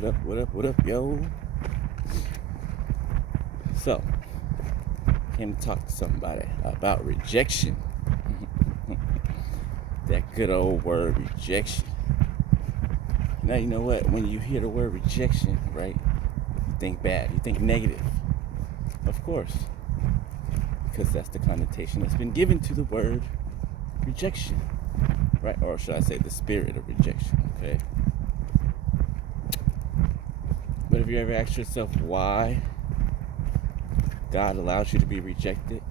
What up, yo? So, came to talk to somebody about rejection. That good old word, rejection. Now, you know what? When you hear the word rejection, right, you think bad, you think negative. Of course, because that's the connotation that's been given to the word rejection, right? Or should I say the spirit of rejection, okay? But have you ever asked yourself why God allows you to be rejected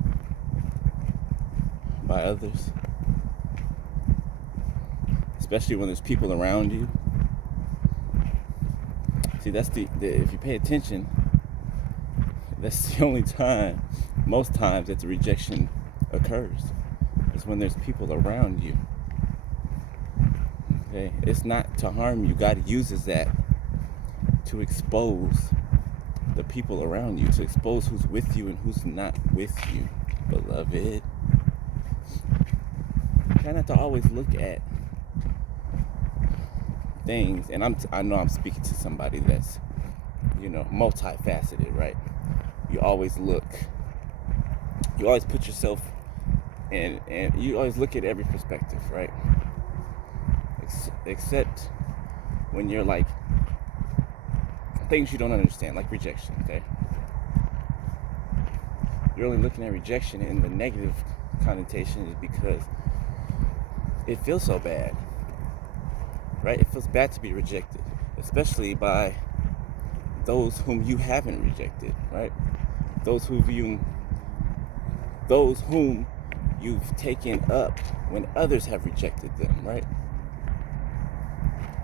by others? Especially when there's people around you. See, that's if you pay attention, that's the only time, most times, that the rejection occurs. Is when there's people around you. Okay? It's not to harm you. God uses that to expose the people around you, to expose who's with you and who's not with you, beloved. Try not to always look at things, and I know I'm speaking to somebody that's, multifaceted, right? You always put yourself in, and you always look at every perspective, right? Except when you're like things you don't understand, like rejection, okay? You're only looking at rejection in the negative connotation is because it feels so bad, right? It feels bad to be rejected, especially by those whom you haven't rejected, right? Those whom you've taken up when others have rejected them, right?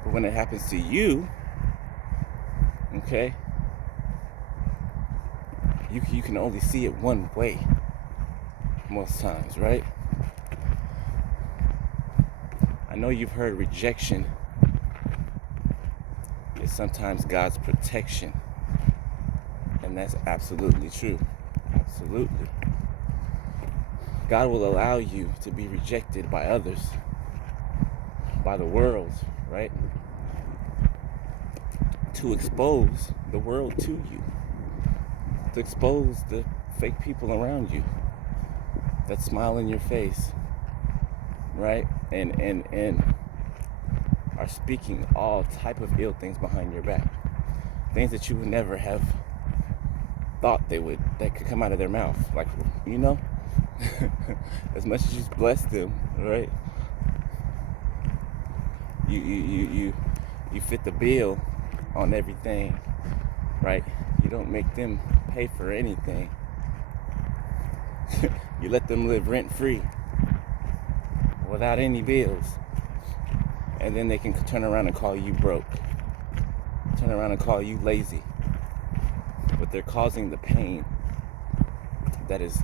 But when it happens to you, okay, you can only see it one way most times, right? I know you've heard rejection is sometimes God's protection, and that's absolutely true. Absolutely. God will allow you to be rejected by others, by the world, right? To expose the world to you, to expose the fake people around you that smile in your face, right? And are speaking all type of ill things behind your back, things that you would never have thought that could come out of their mouth, like, as much as you bless them, right? You fit the bill on everything, right? You don't make them pay for anything. You let them live rent-free without any bills, and then they can turn around and call you broke, turn around and call you lazy, but they're causing the pain that is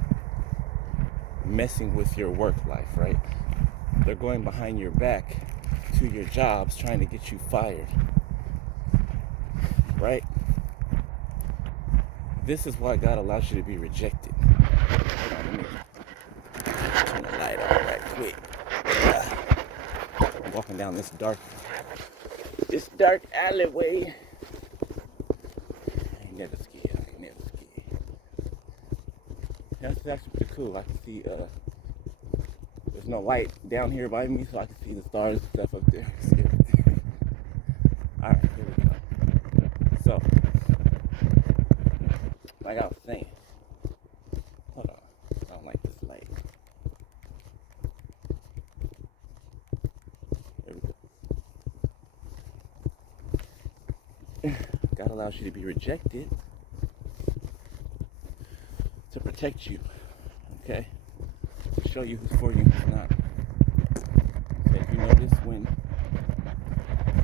messing with your work life, right? They're going behind your back to your jobs trying to get you fired, right? This is why God allows you to be rejected. Hold on, let me turn the light on right quick. I'm walking down this dark alleyway. I ain't never scared. That's actually pretty cool. I can see there's no light down here by me, so I can see the stars and stuff up there. Alright, here we go. So, like I was saying, hold on, I don't like this light. There we go. God allows you to be rejected to protect you, okay? To show you who's for you and who's not. Okay, if you notice when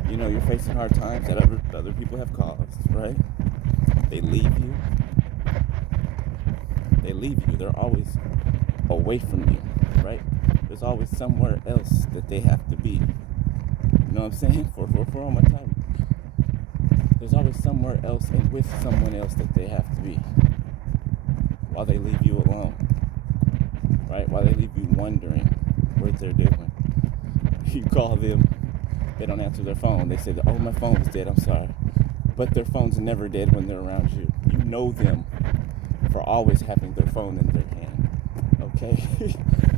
you're facing hard times that other people have caused, right? They leave you. They're always away from you, right? There's always somewhere else that they have to be. You know what I'm saying? For all my time. There's always somewhere else and with someone else that they have to be while they leave you alone, right? While they leave you wondering what they're doing. You call them, they don't answer their phone. They say, oh, my phone was dead, I'm sorry. but their phone's never dead when they're around you. You know them for always having their phone in their hand. Okay?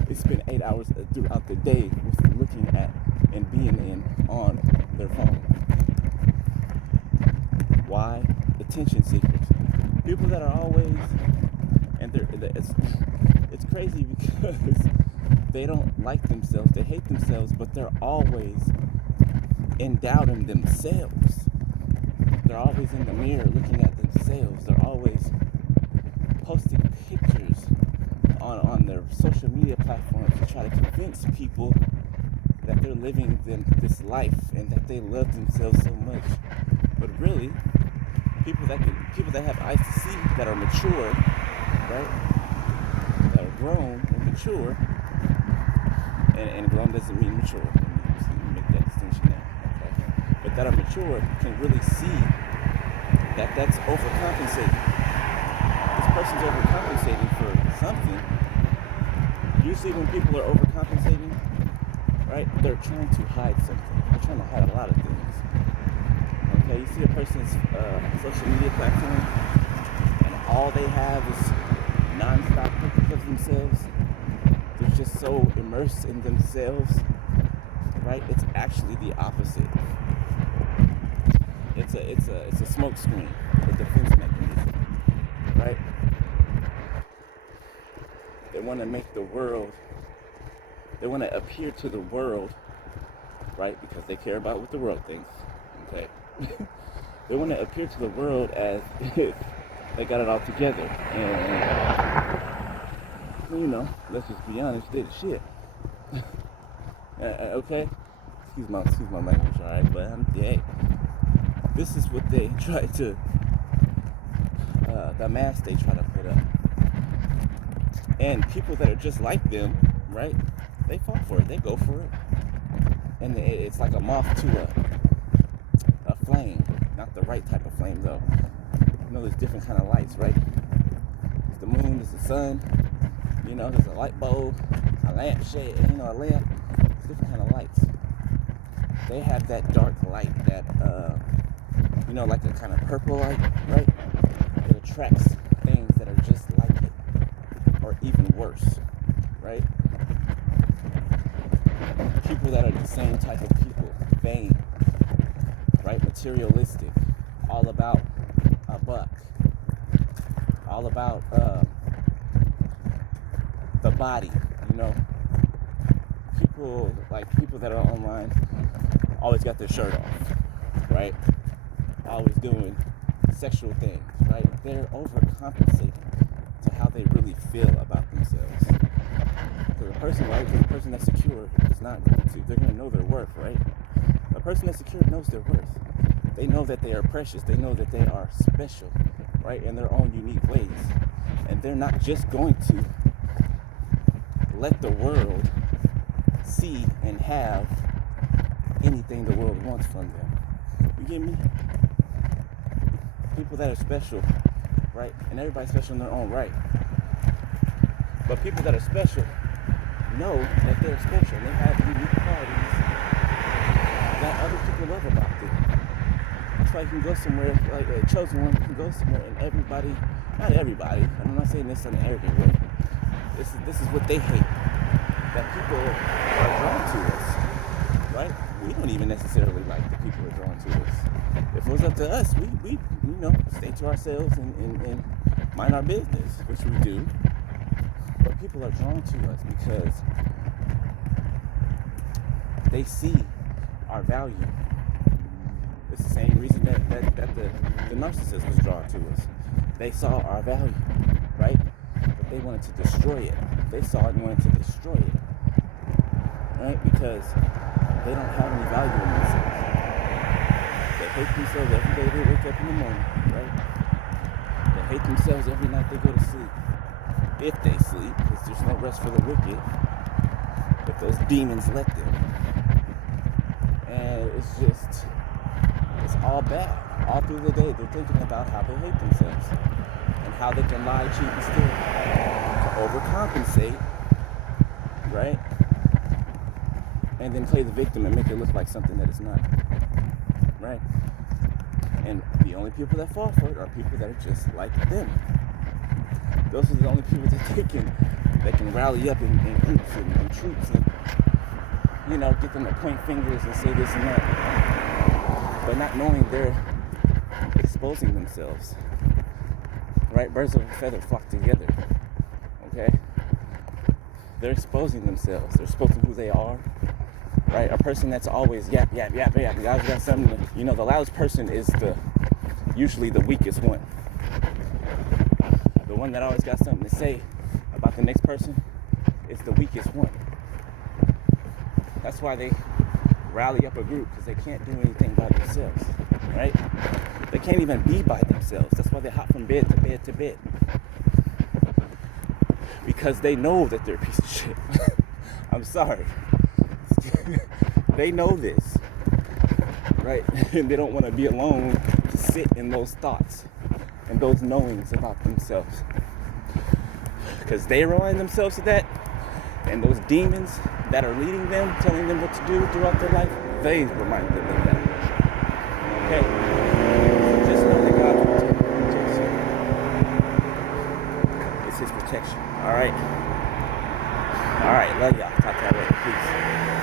They spend 8 hours throughout the day with looking at and being in on their phone. Why? Attention seekers. People that are always, and it's crazy because they don't like themselves, they hate themselves, but they're always in doubt in themselves. They're always in the mirror looking at themselves. They're always posting pictures on their social media platforms to try to convince people that they're living this life and that they love themselves so much. But really, people that have eyes to see, that are mature, right? That are grown and mature, and grown doesn't mean mature. Let me make that distinction there, okay? But that are mature can really see that that's overcompensating. This person's overcompensating for something. Usually when people are overcompensating, right, they're trying to hide something. They're trying to hide a lot of things. Okay, you see a person's social media platform, and all they have is non-stop pictures of themselves. They're just so immersed in themselves, right? It's actually the opposite. It's a smoke screen, a defense mechanism, right? They want to make the world, they want to appear to the world, right? Because they care about what the world thinks, okay? They want to appear to the world as if they got it all together. And, you know, let's just be honest, they're the shit. Okay? Excuse my language, alright? But, hey, this is what they try to, the mask they try to put up. And people that are just like them, right? They fall for it. They go for it. And it's like a moth to a flame. Not the right type of flame, though. You know, there's different kind of lights, right? There's the moon, there's the sun. You know, there's a light bulb, a lampshade, a lamp. There's different kind of lights. They have that dark light, that, like a kind of purple light, right? It attracts things that are just like it, or even worse, right? People that are the same type of people, vain, right? Materialistic, all about a buck, all about the body, People that are online always got their shirt off, right? Always doing sexual things, right? They're overcompensating to how they really feel about themselves. Because a person that's secure is not going to, they're going to know their worth, right? A person that's secure knows their worth. They know that they are precious. They know that they are special, right? In their own unique ways. And they're not just going to let the world see and have anything the world wants from them. You get me? People that are special, right? And everybody's special in their own right. But people that are special know that they're special. They have unique qualities that other people love about them. That's why you can go somewhere, like a chosen one, you can go somewhere and everybody, not everybody, I'm not saying this in an arrogant way. This is what they hate. That people are drawn to us, right? We don't even necessarily like the people who are drawn to us. If it was up to us, we stay to ourselves and mind our business, which we do. But people are drawn to us because they see our value. It's the same reason that the narcissist was drawn to us. They saw our value, right? But they wanted to destroy it. They saw it and wanted to destroy it, right? Because they don't have any value in themselves. They hate themselves every day they wake up in the morning, right? They hate themselves every night they go to sleep. If they sleep, because there's no rest for the wicked. But those demons let them. And it's all bad. All through the day, they're thinking about how they hate themselves. And how they can lie, cheat, and steal. To overcompensate, right? And then play the victim and make it look like something that it's not. Right? And the only people that fall for it are people that are just like them. Those are the only people that they can rally up in groups and troops and, get them to point fingers and say this and that. But not knowing they're exposing themselves. Right? Birds of a feather flock together. Okay? They're exposing themselves. They're exposing who they are. Right? A person that's always yap. The guy's got something to, the loudest person is usually the weakest one. The one that always got something to say about the next person is the weakest one. That's why they rally up a group, because they can't do anything by themselves, right? They can't even be by themselves. That's why they hop from bed to bed to bed. Because they know that they're a piece of shit. I'm sorry. They know this, right? And they don't want to be alone to sit in those thoughts and those knowings about themselves. Because they remind themselves of that, and those demons that are leading them, telling them what to do throughout their life, they remind them of that. Okay? So just know that God protects you. It's His protection. Alright? Alright, love y'all. Talk to y'all later. Peace.